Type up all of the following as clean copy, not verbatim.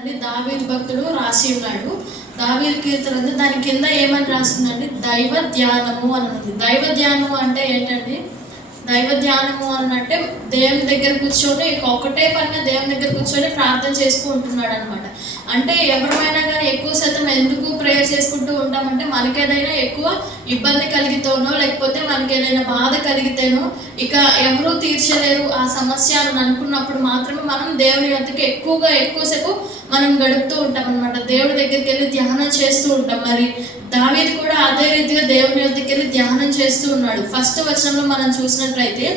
చూడండి, దావీదు భక్తుడు రాసి ఉన్నాడు. దావీదు కీర్తన దాని కింద ఏమని రాస్తుందండి? దైవ ధ్యానము అని ఉంది. దైవ ధ్యానము అంటే ఏంటండి? దైవ ధ్యానము అని అంటే దేవుని దగ్గర కూర్చొని ఒకటే పనిగా దేవుని దగ్గర కూర్చొని ప్రార్థన చేసుకుంటున్నాడు అనమాట. అంటే ఎవరైనా కానీ ఎక్కువ శాతం ఎందుకు ప్రేయర్ చేసుకుంటూ ఉంటామంటే మనకేదైనా ఎక్కువ ఇబ్బంది కలిగితేనో లేకపోతే మనకి ఏదైనా బాధ కలిగితేనో ఇక ఎవరూ తీర్చలేరు ఆ సమస్య అని అనుకున్నప్పుడు మాత్రమే మనం దేవుని వద్దకు ఎక్కువసేపు మనం గడుపుతూ ఉంటాం అనమాట. దేవుడి దగ్గరికి వెళ్ళి ధ్యానం చేస్తూ ఉంటాం. మరి దావీదు కూడా అదే రీతిగా దేవుని వద్దకు వెళ్ళి ధ్యానం చేస్తూ ఉన్నాడు. ఫస్ట్ వచనంలో మనం చూసినట్లయితే,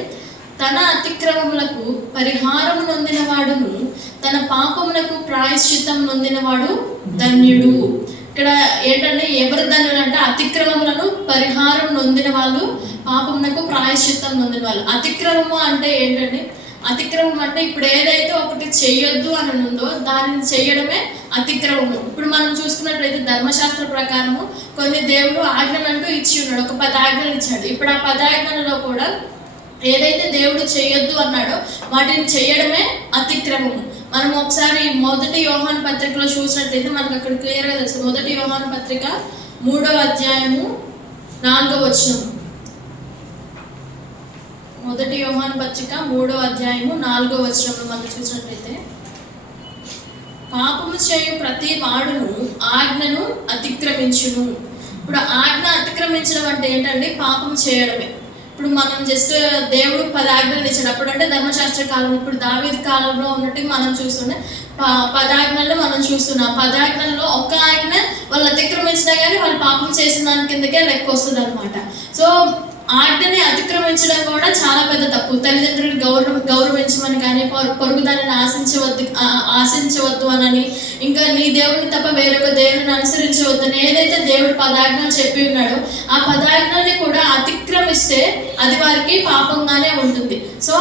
తన అతిక్రమములకు పరిహారము నొందిన వాడును, తన పాపములకు ప్రాయశ్చిత్తం నొందినవాడు ధన్యుడు. ఇక్కడ ఏంటంటే ఎవరు ధన్యుడు అంటే అతిక్రమములను పరిహారం నొందిన వాళ్ళు, పాపములకు ప్రాయశ్చిత్తం నొందిన వాళ్ళు. అతిక్రమము అంటే ఏంటంటే, అతిక్రమం అంటే ఇప్పుడు ఏదైతే ఒకటి చెయ్యొద్దు అని ఉందో దానిని చేయడమే అతిక్రమము. ఇప్పుడు మనం చూసుకున్నట్లయితే ధర్మశాస్త్ర ప్రకారము కొన్ని దేవుడు ఆజ్ఞలు అంటూ ఇచ్చి ఉన్నాడు. ఒక 10 ఆజ్ఞలు ఇచ్చాడు. ఇప్పుడు ఆ 10 ఆజ్ఞలలో కూడా ఏదైతే దేవుడు చేయొద్దు అన్నాడో వాటిని చేయడమే అతిక్రమము. మనం ఒకసారి 1 యోహాను పత్రికలో చూసినట్లయితే మనకు అక్కడ క్లియర్గా తెలుసు. 1 యోహాను పత్రిక 3వ అధ్యాయము 4వ వచనం. 1 యోహాను పత్రిక 3వ అధ్యాయము 4వ వచనంలో మనం చూసినట్లయితే, పాపము చేయు ప్రతి వాడును ఆజ్ఞను అతిక్రమించును. ఇప్పుడు ఆజ్ఞ అతిక్రమించడం అంటే ఏంటంటే పాపం చేయడమే. ఇప్పుడు మనం జస్ట్ దేవుడు 10 ఆజ్ఞలు ఇచ్చాడు. అప్పుడు అంటే ధర్మశాస్త్ర కాలం. ఇప్పుడు దావీదు కాలంలో ఉన్నట్టు మనం చూస్తుండే 10 ఆజ్ఞలను మనం చూస్తున్నాం. 10 ఆజ్ఞల్లో ఒక్క ఆజ్ఞ వాళ్ళు అతిక్రమించినా కానీ వాళ్ళు పాపం చేసిన దాని కిందకే లెక్క వస్తుంది అనమాట. సో ఆజ్ఞని అతిక్రమించడం కూడా చాలా పెద్ద తప్పు. తల్లిదండ్రులు గౌరవించమని కానీ, పొరుగు దానిని ఆశించవద్దు అనని, ఇంకా నీ దేవుని తప్ప వేరొక దేవుని అనుసరించవద్దని ఏదైతే దేవుడు 10 ఆజ్ఞలు చెప్పి ఉన్నాడో ఆ 10 ఆజ్ఞల్ని కూడా అతిక్రమిస్తే అది వారికి పాపంగానే ఉంటుంది. సో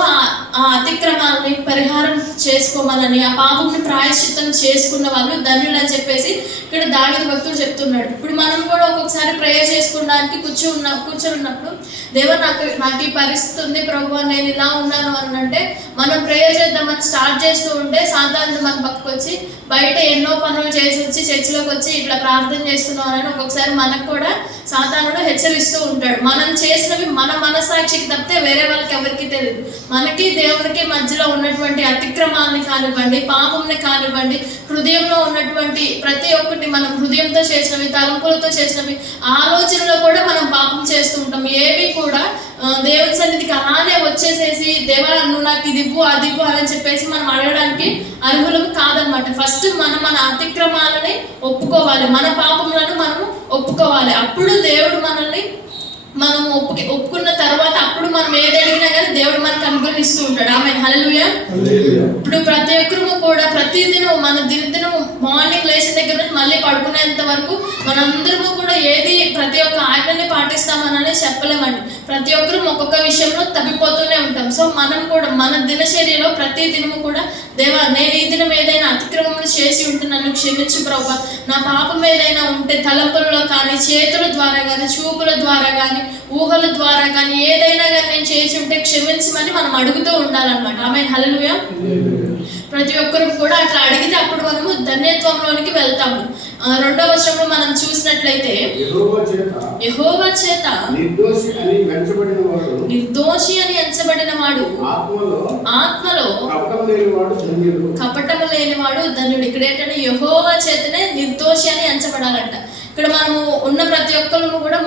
ఆ అతిక్రమాలని పరిహారం చేసుకోమని, ఆ పాపంని ప్రాయశ్చిత్తం చేసుకున్న వాళ్ళు ధన్యులు అని చెప్పేసి ఇక్కడ దావీదు భక్తుడు చెప్తున్నాడు. ఇప్పుడు మనం కూడా ఒక్కొక్కసారి ప్రేయర్ చేసుకోవడానికి కూర్చొని ఉన్నప్పుడు, దేవా నాకు ఈ పరిస్థితి ఉంది ప్రభువా, నేను ఇలా ఉన్నాను అని అంటే మనం ప్రేయర్ చేద్దామని స్టార్ట్ చేస్తూ ఉంటే సాధారణ మన పక్కకు వచ్చి బయట ఎన్నో పనులు చేసి వచ్చి చర్చిలోకి వచ్చి ఇట్లా ప్రార్థన చేస్తున్నాం అని ఒక్కొక్కసారి మనకు కూడా సాతానుడు హెచ్చరిస్తూ ఉంటాడు. మనం చేసినవి మన మనసాక్షికి తప్పితే వేరే వాళ్ళకి ఎవరికి తెలియదు. మనకి దేవునికి మధ్యలో ఉన్నటువంటి అతిక్రమాలని కానివ్వండి, పాపంని కానివ్వండి, హృదయంలో ఉన్నటువంటి ప్రతి ఒక్కటి మనం హృదయంతో చేసినవి, తలంపులతో చేసినవి, ఆలోచనలో కూడా మనం పాపం చేస్తూ ఉంటాం. ఏవి కూడా దేవుని సన్నిధికి అలానే వచ్చేసేసి దేవా నువ్వు నాకు ఇది ఇవ్వు అది ఇవ్వు అని చెప్పేసి మనం అడగడానికి అర్హులం కాదనమాట. ఫస్ట్ మన అతిక్రమాలని ఒప్పుకోవాలి, మన పాపములను మనము ఒప్పుకోవాలి. అప్పుడు దేవుడు మనల్ని మనం ఒప్పుకున్న తర్వాత అప్పుడు మనం ఏది అడిగినా కానీ దేవుడు మనకు అనుగ్రహిస్తూ ఉంటాడు. ఆమె హల్లెలూయా. ఇప్పుడు ప్రతి ఒక్కరు కూడా ప్రతిదినం మన దినదినం మార్నింగ్ లేచిన దగ్గర నుంచి మళ్ళీ పడుకునేంత వరకు మనందరము కూడా ఏది ప్రతి ఒక్క ఆజ్ఞని పాటిస్తామని చెప్పలేమండి. ప్రతి ఒక్కరు ఒక్కొక్క విషయంలో తప్పిపోతూనే ఉంటాం. సో మనం కూడా మన దినచర్యలో ప్రతి దినము కూడా దేవా నేను ఈ దినం ఏదైనా అతిక్రమములు చేసి ఉంటే నన్ను క్షమించు ప్రభువా, నా పాపం ఏదైనా ఉంటే తలంపులలో కానీ, చేతుల ద్వారా కానీ, చూపుల ద్వారా కానీ, ఊహల ద్వారా కానీ ఏదైనా కానీ నేను చేసి ఉంటే క్షమించమని మనం అడుగుతూ ఉండాలన్నమాట. ఆమె హల్లెలూయా. ప్రతి ఒక్కరు కూడా అట్లా అడిగితే అప్పుడు మనము ధన్యత్వంలోనికి వెళ్తాము. 2వ వచనంలో మనం చూసినట్లయితే, యెహోవా చేత నిర్దోషి అని ఎంచబడిన వాడు ఆత్మలో కపటము లేనివాడు ధన్యుడు. ఇక్కడ ఏంటంటే యెహోవా చేతనే నిర్దోషి అని ఎంచబడాలంట. ఇక్కడ మనము ఉన్న ప్రతి ఒక్కరు కూడా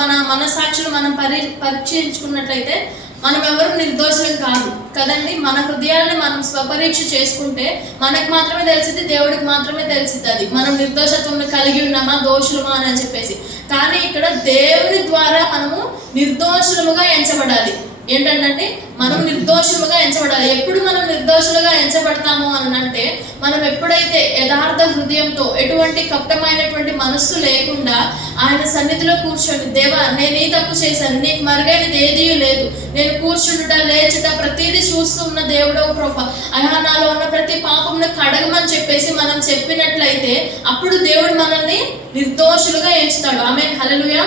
మన మనసాక్షులు మనం పరీక్షించుకున్నట్లయితే మనం ఎవరు నిర్దోషులం కాదు కదండి. మన హృదయాన్ని మనం స్వపరీక్ష చేసుకుంటే మనకు మాత్రమే తెలిసింది, దేవుడికి మాత్రమే తెలిసింది అది మనం నిర్దోషత్వం కలిగి ఉన్నామా దోషులమా అని చెప్పేసి. కానీ ఇక్కడ దేవుని ద్వారా మనము నిర్దోషులముగా ఎంచబడాలి. ఏంటంటే మనం నిర్దోషులుగా ఎంచబడాలి. ఎప్పుడు మనం నిర్దోషులుగా ఎంచబడతాము అని అంటే మనం ఎప్పుడైతే యథార్థ హృదయంతో ఎటువంటి కపటమైనటువంటి మనస్సు లేకుండా ఆయన సన్నిధిలో కూర్చొని దేవా నేను ఈ తప్పు చేశాను, నీకు మరుగైనది ఏదీ లేదు, నేను కూర్చుండుట లేచుట ప్రతిదీ చూస్తూ ఉన్న దేవుడో ప్రభా, అయా నాలో ఉన్న ప్రతి పాపమును కడగమని చెప్పేసి మనం చెప్పినట్లయితే అప్పుడు దేవుడు మనల్ని నిర్దోషులుగా ఎంచుతాడు. ఆమేన్ హల్లెలూయా.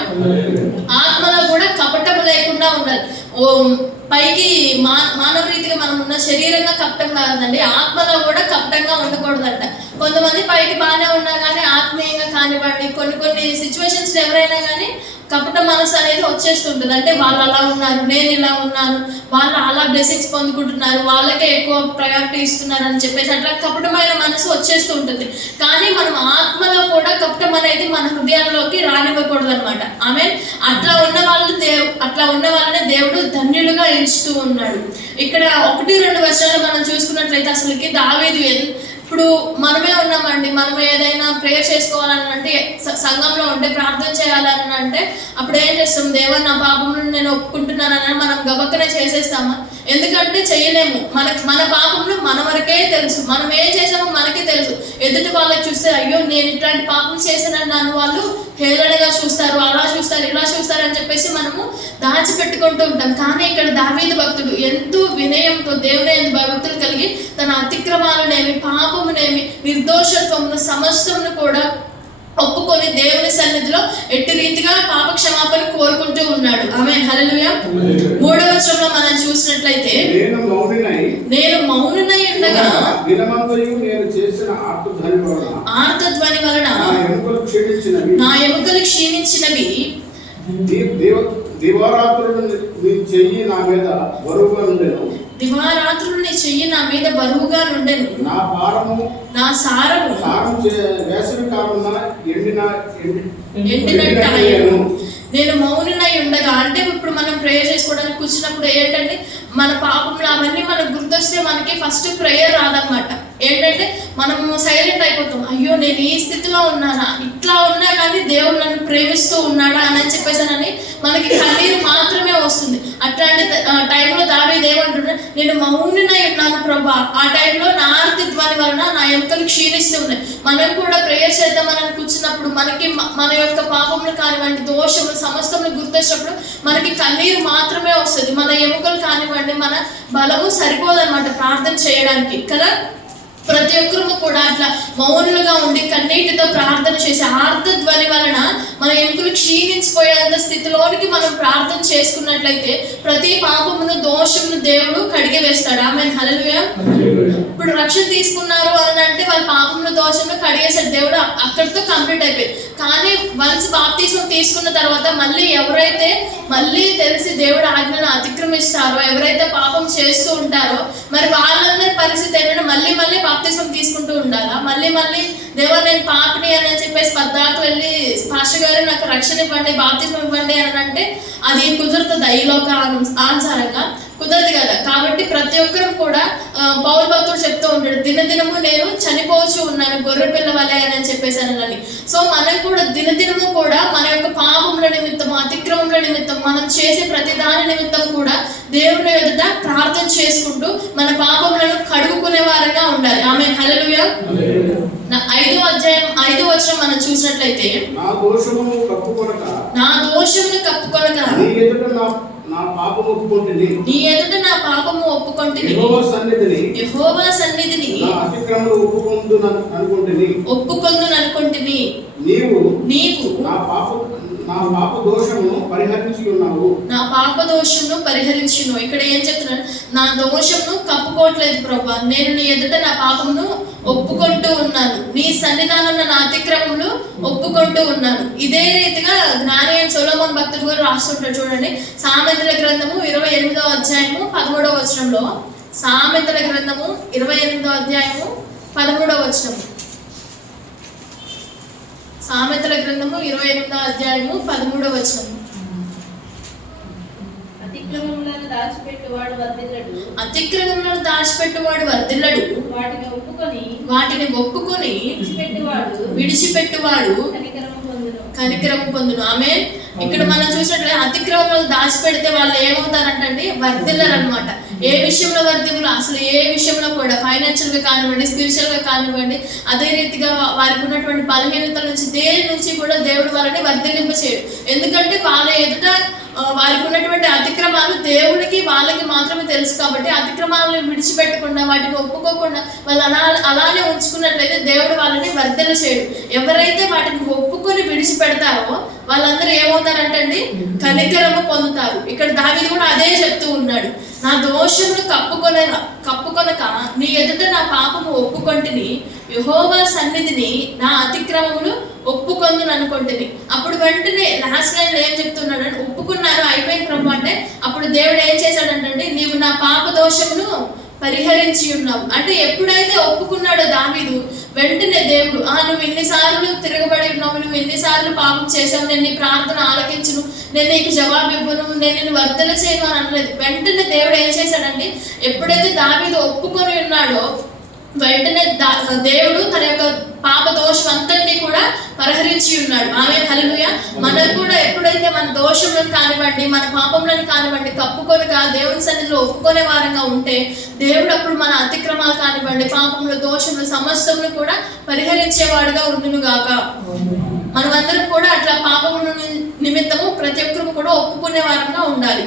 ఆత్మలో కూడా కపటము లేకుండా ఉండాలి. పైకి మానవ రీతిగా మనం ఉన్న శరీరంగా కపటం కాదండి, ఆత్మలో కూడా కపటంగా ఉండకూడదంట. కొంతమంది పైకి బాగానే ఉన్నా కానీ ఆత్మీయంగా కానివ్వండి, కొన్ని సిచ్యువేషన్స్ ఎవరైనా కానీ కపట మనసు అనేది వచ్చేస్తుంటుంది. అంటే వాళ్ళు అలా ఉన్నారు, నేను ఇలా ఉన్నాను, వాళ్ళు అలా బ్లెస్సింగ్స్ పొందుకుంటున్నారు, వాళ్ళకే ఎక్కువ ప్రయారిటీ ఇస్తున్నారు అని చెప్పేసి అట్లా కపటమైన మనసు వచ్చేస్తూ ఉంటుంది. కానీ మనం ఆత్మలో కూడా కపటం అనేది మన హృదయాల్లోకి రానివ్వకూడదు అనమాట. ఆమె అట్లా ఉన్న వాళ్ళని దేవుడు ధన్యులుగా ఎంచుతూ ఉన్నాడు. ఇక్కడ 1-2 వర్షాలు మనం చూసుకున్నట్లయితే అసలుకి దావీదు ఇప్పుడు మనమే ఉన్నామండి, మనం ఏదైనా ప్రేయర్ చేసుకోవాలని అంటే సంఘంలో ఉంటే ప్రార్థన చేయాలని అంటే అప్పుడు ఏం చేస్తాం, దేవా నా పాపములను నేను ఒప్పుకుంటున్నానని మనం గబక్కనే చేసేస్తామా? ఎందుకంటే చేయలేము. మన పాపములు మన వరకే తెలుసు, మనం ఏం చేసామో మనకే తెలుసు. ఎదుటి వాళ్ళకి చూస్తే అయ్యో నేను ఇట్లాంటి పాపం చేశానని నన్ను వాళ్ళు హేళనగా చూస్తారు, అలా చూస్తారు, ఇలా చూస్తారు అని చెప్పేసి మనము దాచిపెట్టుకుంటూ ఉంటాం. కానీ ఇక్కడ దావీదు భక్తుడు ఎంతో వినయంతో దేవుని యందు భక్తులు కలిగి తన అతిక్రమాలనేమి, పాపమునేమి, నిర్దోషత్వమును సమస్తమును కూడా ఒప్పుకొని దేవుని సన్నిధిలో ఎట్టి రీతిగా పాప క్షమాపణ కోరుకుంటూ ఉన్నాడు. ఆమేన్, హల్లెలూయా. 3వ వచనంలో మనం చూసినట్లయితే నేను మౌనునై ఉండగా ఆర్తధ్వని వలన నా ఎముకలు క్షీణించినవి, దివారాత్రులు నీ చెయ్యి నా మీద బరువుగా ఉండెను, దివారాత్రులు నీ చెయ్యి నా మీద బరువుగా నుండెను, నా సారము వేసవి కాలంలో ఎండినట్టాయను. నేను మౌనునై ఉండగా అంటే ఇప్పుడు మనం ప్రేయర్ చేసుకోవడానికి కూర్చున్నప్పుడు ఏంటంటే మన పాపంలో అవన్నీ మనకు గుర్తొస్తే మనకి ఫస్ట్ ప్రేయర్ రాదన్నమాట. ఏంటంటే మనం సైలెంట్ అయిపోతాం, అయ్యో నేను ఈ స్థితిలో ఉన్నానా, ఇట్లా ఉన్నా కానీ దేవుడు నన్ను ప్రేమిస్తూ ఉన్నాడా అని చెప్పేసానని మనకి కన్నీరు మాత్రమే వస్తుంది. అట్లాంటి టైంలో దావీదు ఏమంటున్నాడు, నేను మౌనునై ఉన్నాను ప్రభా. ఆ టైంలో నా ఆర్తి ధ్వని వలన నా ఎముకలు క్షీణిస్తూ ఉన్నాయి. మనం కూడా ప్రేయర్ చేద్దామని కూర్చున్నప్పుడు మనకి మన యొక్క పాపములు కానివ్వండి, దోషములు సమస్తములు గుర్తొచ్చినప్పుడు మనకి కన్నీరు మాత్రమే వస్తుంది. మన ఎముకలు కానివ్వండి, మన బలము సరిపోదన్నమాట ప్రార్థన చేయడానికి కదా. ప్రతి ఒక్కరు కూడా అట్లా మౌనులుగా ఉండి కన్నీటితో ప్రార్థన చేసే ఆర్త ధ్వని వలన మన ఎముకలు క్షీణించిపోయేంత స్థితిలోనికి మనం ప్రార్థన చేసుకున్నట్లయితే ప్రతి పాపమును దోషమును దేవుడు కడిగి వేస్తాడు. ఆమేన్, హల్లెలూయా. ఇప్పుడు రక్షణ తీసుకున్నారు అని అంటే వాళ్ళ పాపమును దోషమును కడిగేసాడు దేవుడు, అక్కడితో కంప్లీట్ అయిపోయింది. కానీ వన్స్ బాప్తిస్మం తీసుకున్న తర్వాత మళ్ళీ ఎవరైతే మళ్ళీ తెలిసి దేవుడు ఆజ్ఞను అతిక్రమిస్తారో, ఎవరైతే పాపం చేస్తూ ఉంటారో మరి వాళ్ళందరి పరిస్థితి ఏంటంటే మళ్ళీ బాప్తిస్మం తీసుకుంటూ ఉండాలా? మళ్ళీ దేవా నేను పాపిని అని చెప్పేసి పద్దాకు వెళ్ళి పాస్టర్ గారు నాకు రక్షణ ఇవ్వండి, బాప్తిస్మం ఇవ్వండి అని అంటే అది కుదురుతుందా? ఈ లోక ఆచారంగా కుదరదు కదా. కాబట్టి ప్రతి ఒక్కరు కూడా పౌలు భక్తుడు చెప్తూ ఉంటాడు, దినదినము నేను చనిపోవచ్చు ఉన్నాను గొర్రె పిల్ల వలె అని చెప్పేసానని. సో మనం కూడా దినదినము కూడా మన యొక్క పాపముల నిమిత్తం, అతిక్రమముల నిమిత్తం, మనం చేసే ప్రతి దాని నిమిత్తం కూడా దేవుని ఎదుట ప్రార్థన చేసుకుంటూ మన పాపములను కడుగుకునే వారంగా ఉండాలి. ఆమేన్, హల్లెలూయా. 5వ అధ్యాయం 5వ వచనం మనం చూసినట్లయితే నా దోషమును కప్పుకొనక నీ ఎదుట నా పాపము ఒప్పుకొంటిని, యెహోవా సన్నిధిని ఒప్పుకొందుననుకొంటిని. నీవు నా పాప దోషమును పరిహరించును. ఇక్కడ ఏం చెప్తున్నాడు, నా దోషమును కప్పుకోవట్లేదు ప్రభా, నేను నీ ఎదుట నా పాపమును ఒప్పుకుంటూ ఉన్నాను, నీ సన్నిధానంలో నా అతిక్రమములు ఒప్పుకుంటూ ఉన్నాను. ఇదే రీతిగా జ్ఞాని అయిన సొలొమోను భక్తుడు కూడా రాస్తుంటాడు చూడండి. సామెతల గ్రంథము 28వ అధ్యాయము 13వ వచనంలో, సామెతల గ్రంథము 28వ అధ్యాయము 13వ వచనము, సామెతల గ్రంథము 28వ అధ్యాయము 13వ వచనము. అతిక్రమములను దాచిపెట్టువాడు వర్ధిల్లడు, వాటిని ఒప్పుకొని విడిచిపెట్టువాడు కనికరము పొందును. ఆమేన్. ఇక్కడ మనం చూసినట్లయితే అతిక్రమములను దాచిపెడితే వాళ్ళు ఏమవుతారంటే వర్ధిల్లరు అనమాట. ఏ విషయంలో వర్ధిల్లు, అసలు ఏ విషయంలో కూడా ఫైనాన్షియల్ గా కానివ్వండి, స్పిరిచువల్ గా కానివ్వండి, అదే రీతిగా వారికి ఉన్నటువంటి బలహీనతల నుంచి దేని నుంచి కూడా దేవుడు వాళ్ళని వర్ధిల్లింప చేయడు. ఎందుకంటే వాళ్ళ ఎదుట వారికి ఉన్నటువంటి అతిక్రమాలు దేవుడికి వాళ్ళకి మాత్రమే తెలుసు కాబట్టి అతిక్రమాలను విడిచిపెట్టకుండా వాటిని ఒప్పుకోకుండా వాళ్ళు అలానే ఉంచుకున్నట్లయితే దేవుడు వాళ్ళని వర్ధన చేయడు. ఎవరైతే వాటిని ఒప్పుకొని విడిచిపెడతారో వాళ్ళందరూ ఏమవుతారంటండి, కనికరము పొందుతారు. ఇక్కడ దావీదు కూడా అదే చెప్తూ ఉన్నాడు, నా దోషమును కప్పుకొనక నీ ఎదుట నా పాపము ఒప్పుకొంటిని, యెహోవా సన్నిధిని నా అతిక్రమములు ఒప్పుకొందును అనుకుంటుని. అప్పుడు వెంటనే లాస్ట్ లైన్ ఏం చెప్తున్నాడు, ఒప్పుకున్నారు అయిపోయిన ప్రభు అంటే అప్పుడు దేవుడు ఏం చేశాడంటే, నీవు నా పాప దోషమును పరిహరించి ఉన్నావు అంటే ఎప్పుడైతే ఒప్పుకున్నాడో దావీదు వెంటనే దేవుడు నువ్వు ఎన్నిసార్లు తిరగబడి ఉన్నావు, నువ్వు ఎన్నిసార్లు పాపం చేసావు, నేను నీ ప్రార్థన ఆలకించును, నేను నీకు జవాబు ఇవ్వను, నేను నిన్ను వర్ధన చేయను అని అనలేదు. వెంటనే దేవుడు ఏం చేశాడంటే ఎప్పుడైతే దావీదు ఒప్పుకొని ఉన్నాడో వెంటనే దేవుడు తన యొక్క పాప దోషం అంతటినీ కూడా పరిహరించి ఉన్నాడు. ఆమె హల్లెలూయా. మనకు కూడా ఎప్పుడైతే మన దోషములను కానివ్వండి, మన పాపములను కానివ్వండి కప్పుకొనగా దేవుని సన్నిధిలో ఒప్పుకునే వారంగా ఉంటే దేవుడు అప్పుడు మన అతిక్రమాలు కానివ్వండి, పాపములు, దోషములు సమస్తమును కూడా పరిహరించేవాడుగా ఉండును గాక. మనమందరం కూడా అట్లా పాపముల నిమిత్తము ప్రతి ఒక్కరు కూడా ఒప్పుకునే వారంగా ఉండాలి.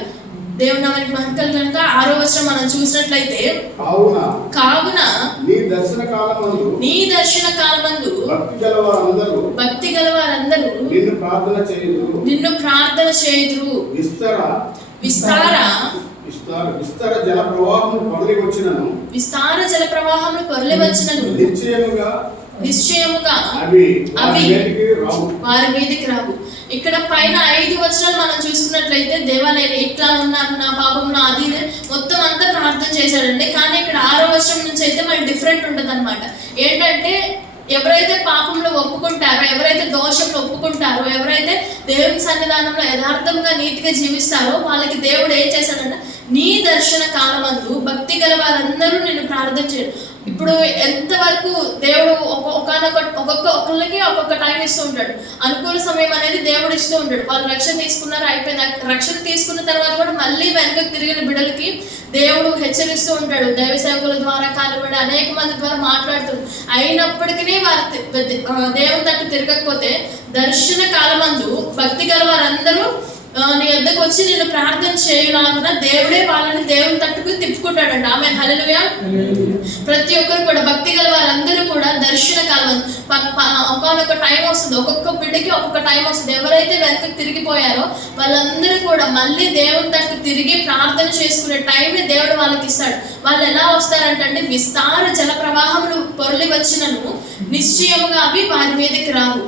దేవుని నామానికి మహిమ కలుగును గాక. 6వ వచనం మనం చూసినట్లయితే, కావున నీ దర్శన కాలమందు భక్తి గల వారందరూ నిన్ను ప్రార్థన చేయుదురు. విస్తార జల ప్రవాహములు పొరలి వచ్చినను నిశ్చయముగా అవి వారి మీదికి రావు. ఇక్కడ పైన 5 వచనాలు మనం చూసుకున్నట్లయితే, దేవా నేను ఇట్లా ఉన్నాను, నా పాపం నా అది మొత్తం అంతా ప్రార్థన చేశాడండి. కానీ ఇక్కడ 6వ వచనం నుంచి అయితే మనకి డిఫరెంట్ ఉంటుంది అనమాట. ఏంటంటే ఎవరైతే పాపంలో ఒప్పుకుంటారో, ఎవరైతే దోషంలో ఒప్పుకుంటారో, ఎవరైతే దేవుని సన్నిధానంలో యథార్థంగా నీతిగా జీవిస్తారో వాళ్ళకి దేవుడు ఏం చేశాడంటే, నీ దర్శన కాలమందు భక్తి గల వారందరూ నిన్ను ప్రార్థన చేయరు. ఇప్పుడు ఎంతవరకు దేవుడు ఒక్కొక్కరికి ఒక్కొక్క టైం ఇస్తూ ఉంటాడు. అనుకూల సమయం అనేది దేవుడు ఇస్తూ ఉంటాడు. వాళ్ళు రక్షణ తీసుకున్నారు, అయిపోయింది. రక్షణ తీసుకున్న తర్వాత కూడా మళ్ళీ వెనకకు తిరిగిన బిడ్డలకి దేవుడు హెచ్చరిస్తూ ఉంటాడు. దైవ సేవకుల ద్వారా కానివ్వండి, అనేక మంది ద్వారా మాట్లాడుతాడు. అయినప్పటికీ వారు దేవుని తట్టు తిరగకపోతే దర్శన కాలమందు భక్తి గల వారందరూ నీ వద్దకు వచ్చి నిన్ను ప్రార్థన చేయలాగున దేవుడే వాళ్ళని దేవుని తట్టుకు తిప్పుకుంటాడంట. ఆమె హల్లెలూయా. ప్రతి ఒక్కరు కూడా భక్తి గల వారందరూ కూడా దర్శన కాలం ఒకనొక టైం వస్తుంది, ఒక్కొక్క బిడ్డకి ఒక్కొక్క టైం వస్తుంది. ఎవరైతే వెనక్కి తిరిగిపోయారో వాళ్ళందరూ కూడా మళ్ళీ దేవుని తట్టు తిరిగి ప్రార్థన చేసుకునే టైంని దేవుడు వాళ్ళకి ఇస్తాడు. వాళ్ళు ఎలా వస్తారంటే, విస్తార జల ప్రవాహములు పొరలి వచ్చినను నిశ్చయముగా అవి వారి మీదకి రావు.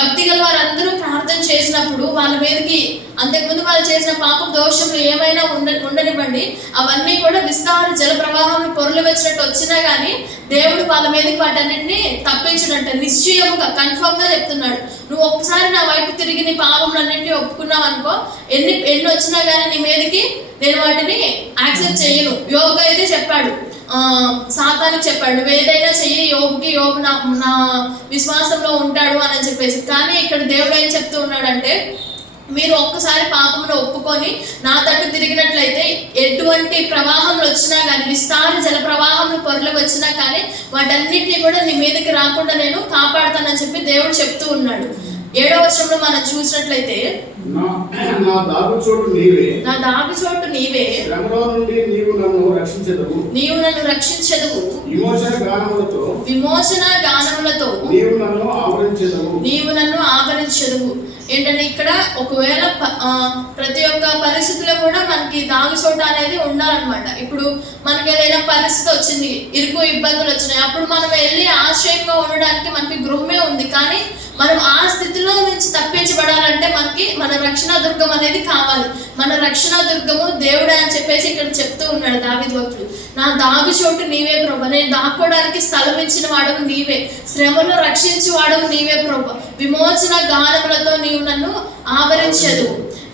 భక్తి గల వారందరూ ప్రార్థన చేసినప్పుడు వాళ్ళ మీదకి అంతకుముందు వాళ్ళు చేసిన పాప దోషములు ఏమైనా ఉండనివ్వండి, అవన్నీ కూడా విస్తార జల ప్రవాహంలో పొరలు వచ్చినట్టు వచ్చినా కానీ దేవుడు వాళ్ళ మీదకి వాటన్నిటిని తప్పించినట్టు నిశ్చయముగా కన్ఫర్మ్ గా చెప్తున్నాడు. నువ్వు ఒక్కసారి నా వైపు తిరిగి నీ పాపములన్నింటినీ ఒప్పుకున్నావు అనుకో, ఎన్ని వచ్చినా కానీ నీ మీదకి నేను వాటిని యాక్సెప్ట్ చేయను. యోగు అయితే చెప్పాడు, సాతానికి చెప్పాడు, నువ్వు ఏదైనా చెయ్యి, యోగు నా విశ్వాసంలో ఉంటాడు అని చెప్పేసి. కానీ ఇక్కడ దేవుడు ఏం చెప్తూ ఉన్నాడంటే, మీరు ఒక్కసారి పాపంలో ఒప్పుకొని నా తట్టు తిరిగినట్లయితే ఎటువంటి ప్రవాహంలో వచ్చినా కానీ, విస్తార జల ప్రవాహంలో పొరలు వచ్చినా కానీ వాటన్నిటిని కూడా నీ మీదకి రాకుండా నేను కాపాడుతానని చెప్పి దేవుడు చెప్తూ ఉన్నాడు. 7వ వచనంలో మనం చూసినట్లయితే, నా దాగుచోటు నీవే, శ్రమలో నుండి నీవు నన్ను రక్షించెదవు, విమోచన గానములతో నీవు నన్ను ఆవరించెదవు. ఏంటంటే ఇక్కడ ఒకవేళ ప్రతి ఒక్క పరిస్థితిలో కూడా మనకి దాగుచోట అనేది ఉండాలన్నమాట. ఇప్పుడు మనకి ఏదైనా పరిస్థితి వచ్చింది, ఇరుకు ఇబ్బందులు వచ్చినాయి, అప్పుడు మనం వెళ్ళి ఆశ్రయంగా ఉండడానికి మనకి గృహమే ఉంది. కానీ మనం ఆ స్థితిలో నుంచి తప్పించబడాలంటే మనకి మన రక్షణ దుర్గం అనేది కావాలి. మన రక్షణ దుర్గము దేవుడే అని చెప్పేసి ఇక్కడ చెప్తూ ఉన్నాడు దావీదు భక్తుడు. నా దాగుచోటు నీవే ప్రభు, నేను దాక్కోవడానికి స్థలం ఇచ్చిన వాడవు నీవే, శ్రమను రక్షించి వాడవు నీవే ప్రభు, విమోచన గానములతో నీవు నన్ను ఆవరించదు.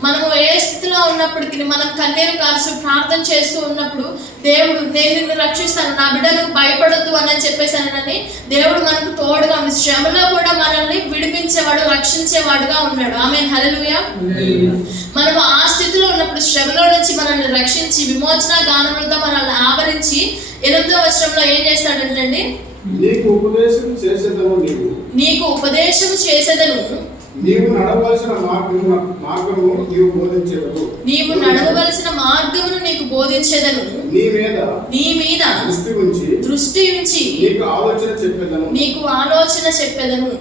మనము ఏ స్థితిలో ఉన్నప్పటికీ మనం కన్నీరు కాల్చి ప్రార్థన చేస్తూ ఉన్నప్పుడు దేవుడు నేను నిన్ను రక్షిస్తాను, నా బిడ్డను భయపడొద్దు అని చెప్పేసానని దేవుడు మనకు తోడుగా ఉంది. శ్రమలో కూడా మనల్ని విడిపించేవాడు, రక్షించేవాడుగా ఉన్నాడు. ఆమేన్ హల్లెలూయా. మనము ఆ స్థితిలో ఉన్నప్పుడు శ్రమలో నుంచి మనల్ని రక్షించి విమోచన గానములతో మనల్ని ఆవరించి 8వ వచనంలో ఏం చేస్తాడంటే, నీకు ఉపదేశం చేసేదను నీవు నడవలసిన మార్గము నీవు బోధించేదవు. నీవు నడవవలసిన మార్గమును నీకు బోధించేదను. నీ మీద దృష్టి ఉంచి నీకు ఆలోచన చెప్పేదను.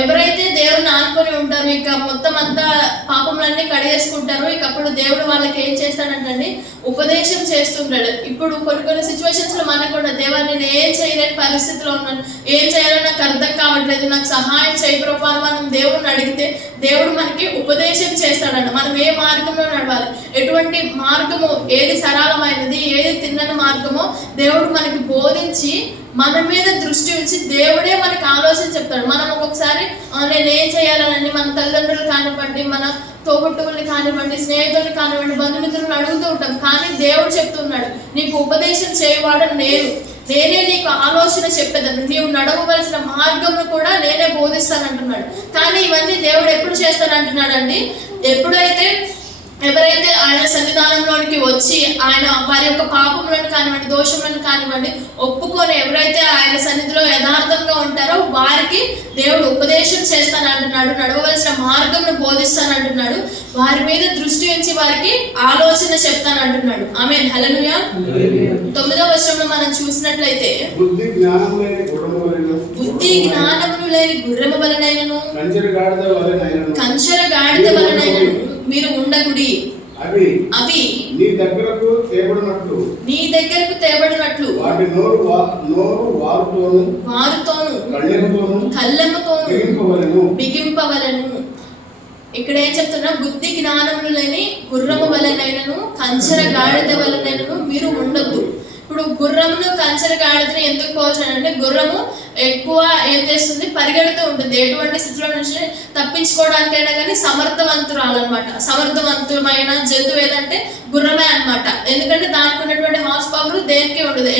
ఎవరైతే దేవుని ఆనుకొని ఉంటారో ఇక మొత్తం అంతా పాపములన్నీ కడిగేసుకుంటారో ఇక అప్పుడు దేవుడు వాళ్ళకి ఏం చేస్తాడంటే ఉపదేశం చేస్తుంటాడు. ఇప్పుడు కొన్ని సిచ్యువేషన్స్ లో మనకు కూడా దేవా నేను ఏం చేయలేని పరిస్థితిలో ఉన్నాను, ఏం చేయాలో నాకు అర్థం కావట్లేదు, నాకు సహాయం చేయి ప్రభువా మనం దేవుడిని అడిగితే దేవుడు మనకి ఉపదేశం చేస్తాడంట. మనం ఏ మార్గంలో నడవాలి, ఎటువంటి మార్గము ఏది సరళమైనది, ఏది తిన్నని మార్గమో దేవుడు మనకి బోధించి మన మీద దృష్టి ఉంచి దేవుడే మనకి ఆలోచన చెప్తాడు. మనం ఒక్కొక్కసారి నేనేం చేయాలనండి మన తల్లిదండ్రులు కానివ్వండి, మన తోబుట్టువుల్ని కానివ్వండి, స్నేహితులు కానివ్వండి, బంధుమిత్రులను అడుగుతూ ఉంటాం. కానీ దేవుడు చెప్తున్నాడు నీకు ఉపదేశం చేయవాడు నేనే నీకు ఆలోచన చెప్పేదాన్ని, నీవు నడవవలసిన మార్గంను కూడా నేనే బోధిస్తానంటున్నాడు. కానీ ఇవన్నీ దేవుడు ఎప్పుడు చేస్తానంటున్నాడు అండి, ఎవరైతే ఆయన సన్నిధానంలోనికి వచ్చి ఆయన వారి యొక్క పాపములను కానివ్వండి, దోషములను కానివ్వండి ఒప్పుకొని ఎవరైతే ఆయన సన్నిధిలో యథార్థంగా ఉంటారో వారికి దేవుడు ఉపదేశం చేస్తానంటున్నాడు, నడవవలసిన మార్గంను బోధిస్తానంటున్నాడు, వారి మీద దృష్టి ఉంచి వారికి ఆలోచన చెప్తానంటున్నాడు. ఆమేన్, హల్లెలూయా. 9వ వచనంలో మనం చూసినట్లయితే బుద్ధి జ్ఞానము లేని గుర్రము వలనైనను కంచర గాడిద వలనైనను మీరు ఉండకుడి. అవి నీ దగ్గరకు తేబడినట్లు వాటి నోరు వారుతోను కళ్ళెముతోను బిగింపవలను. ఇక్కడ ఏం చెప్తున్నా, బుద్ధి జ్ఞానములు లేని గుర్రము వలనైనను కంచర గాడిద వలనైనను మీరు ఉండొద్దు. ఇప్పుడు గుర్రమును కంచర గాడిదని ఎందుకు పోల్చానంటే గుర్రము ఎక్కువ ఏం చేస్తుంది, పరిగెడుతూ ఉంటుంది. ఎటువంటి స్థితిలో నుంచి తప్పించుకోవడానికైనా కానీ సమర్థవంతురాలన్నమాట. సమర్థవంతమైన జంతువు ఏదంటే గుర్రమే అన్నమాట. ఎందుకంటే దానికి ఉన్నటువంటి హార్స్ పవర్ దేనికి ఉండదు.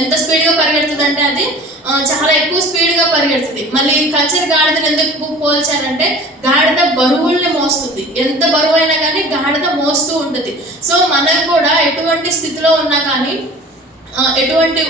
ఎంత స్పీడ్గా పరిగెడుతుంది అంటే అది చాలా ఎక్కువ స్పీడ్గా పరిగెడుతుంది. మళ్ళీ కంచర గాడిదను ఎందుకు పోల్చారంటే గాడిద బరువుల్ని మోస్తుంది. ఎంత బరువు అయినా కానీ గాడిద మోస్తూ ఉంటుంది. సో మనం కూడా ఎటువంటి స్థితిలో ఉన్నా కానీ, ఎటువంటి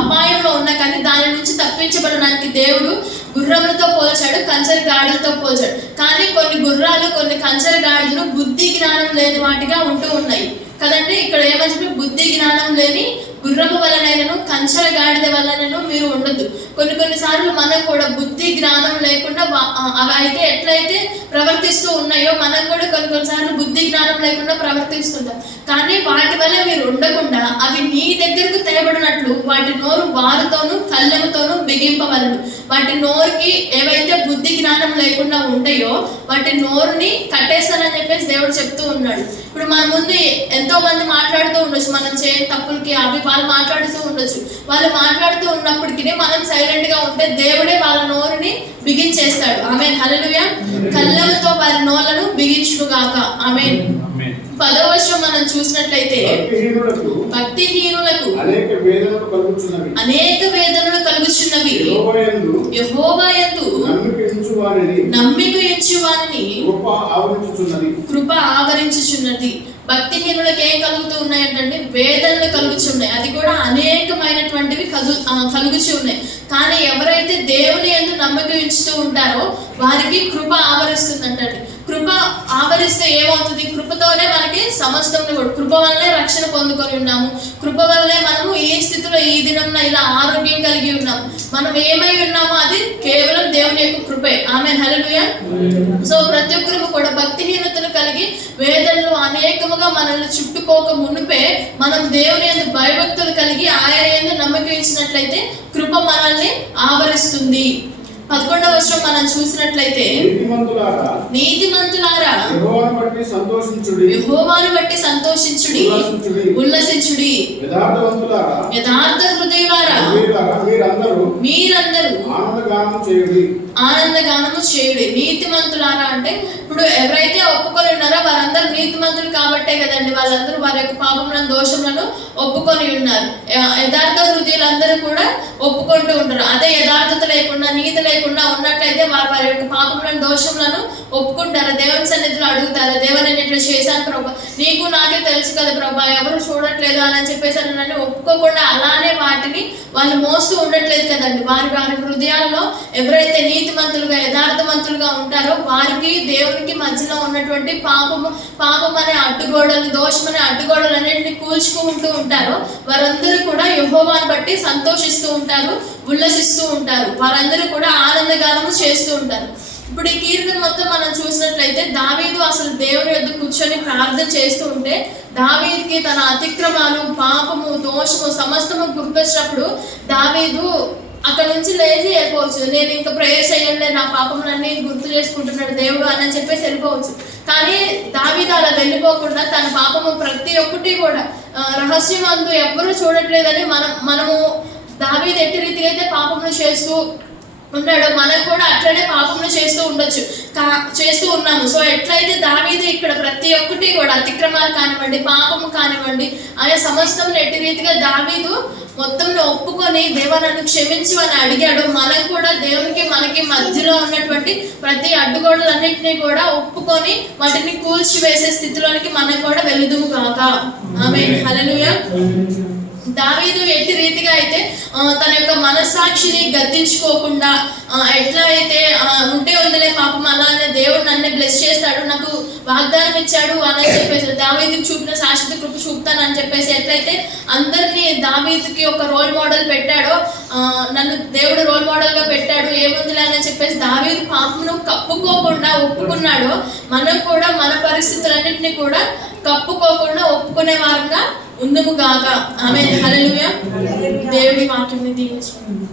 అపాయంలో ఉన్నా కానీ దాని నుంచి తప్పించబడడానికి దేవుడు గుర్రములతో పోల్చాడు, కంచర గాడిదలతో పోల్చాడు. కానీ కొన్ని గుర్రాలు, కొన్ని కంచర గాడిదలు బుద్ధి జ్ఞానం లేని వాటిగా ఉంటూ ఉన్నాయి కదండి. ఇక్కడ ఏమంటే బుద్ధి జ్ఞానం లేని గుర్రము వలనైనను కంచర గాడిద వలనను మీరు ఉండొద్దు. కొన్నిసార్లు మనం కూడా బుద్ధి జ్ఞానం లేకుండా అవి అయితే ఎట్లయితే ప్రవర్తిస్తూ ఉన్నాయో మనం కూడా కొన్నిసార్లు బుద్ధి జ్ఞానం లేకుండా ప్రవర్తిస్తుంటాం. కానీ వాటి వల్ల మీరు ఉండకుండా అవి నీ దగ్గరకు తేబడినట్లు వాటి నోరు వారుతోనూ కళ్ళెముతోనూ బిగింపవలను. వాటి నోరుకి ఏవైతే బుద్ధి జ్ఞానం లేకుండా ఉంటాయో వాటి నోరుని కట్టేస్తానని చెప్పేసి దేవుడు చెప్తూ ఉన్నాడు. ఇప్పుడు మన ముందు ఎంతో మంది మాట్లాడుతూ ఉండొచ్చు, మనం చేయని తప్పులకి అవి వాళ్ళు మాట్లాడుతూ ఉండొచ్చు. వాళ్ళు మాట్లాడుతూ ఉన్నప్పటికీ మనం సైలెంట్ గా ఉంటే దేవుడే వాళ్ళ నోరుని బిగించేస్తాడు. ఆమేన్, హల్లెలూయా. కళ్ళెముతో వారి నోళ్ళను బిగించుగాక. ఆమేన్. 10వ వచనం మనం చూసినట్లయితే భక్తిహీనులకు అనేక వేదనలు కలుగుచున్నవి, యెహోవా యందు నమ్మిక ఉంచు వారిని కృప ఆవరించుచున్నది. భక్తిహీనులకు ఏం కలుగుతూ ఉన్నాయంటే వేదనలు కలుగుచున్నాయి. అది కూడా అనేకమైనటువంటివి కలుగుచూ ఉన్నాయి. కానీ ఎవరైతే దేవుని యందు నమ్మకం ఉంచుతూ ఉంటారో వారికి కృప ఆవరిస్తుందంటండి. కృప ఆవరిస్తే ఏమవుతుంది, కృపతోనే మనకి సమస్తం, కృప వల్లనే రక్షణ పొందుకొని ఉన్నాము. కృప వల్లనే మనము ఈ స్థితిలో ఈ దినంలో ఇలా ఆరోగ్యం కలిగి ఉన్నాము. మనం ఏమై ఉన్నామో అది కేవలం దేవుని యొక్క కృపే. ఆమేన్, హల్లెలూయా. సో ప్రతి ఒక్కరు కూడా భక్తిహీనతను కలిగి వేదనలు అనేకముగా మనల్ని చుట్టుకోక మునుపే మనం దేవుని యందు భయభక్తులు కలిగి ఆయన యందు నమ్మకం ఇచ్చినట్లయితే కృప మనల్ని ఆవరిస్తుంది. 11వ వచనం మనం చూసినట్లయితే నీతిమంతులారా యెహోవాను బట్టి సంతోషించుడి, ఉల్లసించుడి. యథార్థ హృదయులారా మీరందరూ ఆనందగానము చేయుడి. నీతిమంతులారా అంటే ఇప్పుడు ఎవరైతే ఒప్పుకొని ఉన్నారో వారందరూ నీతిమంతులు కాబట్టే కదండి వాళ్ళందరూ వారి యొక్క పాపములను దోషములను ఒప్పుకొని ఉన్నారు. యథార్థ హృదయులందరూ కూడా ఒప్పుకుంటూ ఉంటారు. అదే యథార్థ యథార్థత లేకుండా, నీతి లేకుండా ఉన్నట్లయితే వారు వారి యొక్క పాపములను, దోషములను ఒప్పుకుంటారు. దేవుని సన్నిధిలో అడుగుతారు, దేవా నేను ఇట్లా చేశాను ప్రభా, నీకు నాకే తెలుసు కదా ప్రభా, ఎవరు చూడట్లేదు అని చెప్పేసి నన్ను ఒప్పుకోకుండా అలానే వాటిని వాళ్ళు మోస్తూ ఉండట్లేదు కదండి. వారి వారి హృదయాల్లో ఎవరైతే నీతిమంతులుగా, యథార్థవంతులుగా ఉంటారో వారికి దేవునికి మధ్యలో ఉన్నటువంటి పాపం అనే అడ్డుగోడలు, దోషం అనే అడ్డుగోడలు అన్నింటినీ కూల్చుకుంటూ ఉంటారో వారందరూ కూడా యెహోవాను బట్టి సంతోషిస్తూ ఉంటారు, ఉల్లసిస్తూ ఉంటారు. వారందరూ కూడా ఆనందగానము చేస్తూ ఉంటారు. ఇప్పుడు ఈ కీర్తన మొత్తం మనం చూసినట్లయితే దావీదు అసలు దేవుని యొద్ద కూర్చొని ప్రార్థన చేస్తూ ఉంటే దావీదుకి తన అతిక్రమాలు, పాపము, దోషము సమస్తము గుర్తొచ్చినప్పుడు దావీదు అక్కడ నుంచి లేచి వెళ్ళిపోవచ్చు. నేను ఇంకా ప్రేయర్ చేయండి, నా పాపములన్నీ గుర్తు చేసుకుంటున్నాడు దేవుడు అని చెప్పేసి వెళ్ళిపోవచ్చు. కానీ దావీదు అలా వెళ్ళిపోకుండా తన పాపము ప్రతి ఒక్కటి కూడా రహస్యమందు ఎవ్వరూ చూడట్లేదని మనము దావీదు ఎట్టి రీతిగా అయితే పాపములు చేస్తూ ఉన్నాడు, మనం కూడా అట్లనే పాపములు చేస్తూ ఉన్నాము. సో ఎట్లయితే దావీదు ఇక్కడ ప్రతి ఒక్కటి కూడా అతిక్రమాలు కానివ్వండి, పాపము కానివ్వండి, ఆయా సమస్తం ఎట్టి రీతిగా దావీదు మొత్తంలో ఒప్పుకొని దేవా నన్ను క్షమించు అని అడిగాడు. మనం కూడా దేవునికి మనకి మధ్యలో ఉన్నటువంటి ప్రతి అడ్డుగోడలన్నింటినీ కూడా ఒప్పుకొని వాటిని కూల్చివేసే స్థితిలోనికి మనం కూడా వెళుదుము కాక. ఆమేన్, హల్లెలూయా. దావీదు ఎట్టి రీతిగా అయితే తన యొక్క మనస్సాక్షిని గద్దించుకోకుండా ఎట్లా అయితే ఉంటే వదిలే పాపం అలానే దేవుడు నన్ను బ్లెస్ చేస్తాడు, నాకు వాగ్దానం ఇచ్చాడు అని చెప్పేసి దావీదుకి చూపిన శాశ్వత కృప చూపుతానని చెప్పేసి ఎట్లయితే అందరినీ దావీదుకి ఒక రోల్ మోడల్ పెట్టాడో, నన్ను దేవుడు రోల్ మోడల్ గా పెట్టాడు, ఏముందిలే అని చెప్పేసి దావీదు పాపమును కప్పుకోకుండా ఒప్పుకున్నాడో మనం కూడా మన పరిస్థితులన్నింటినీ కూడా కప్పుకోకుండా ఒప్పుకునే వారంగా ఉందుము గాక. ఆమేన్, హల్లెలూయా. దేవుడి వాక్యాన్ని దీవించండి.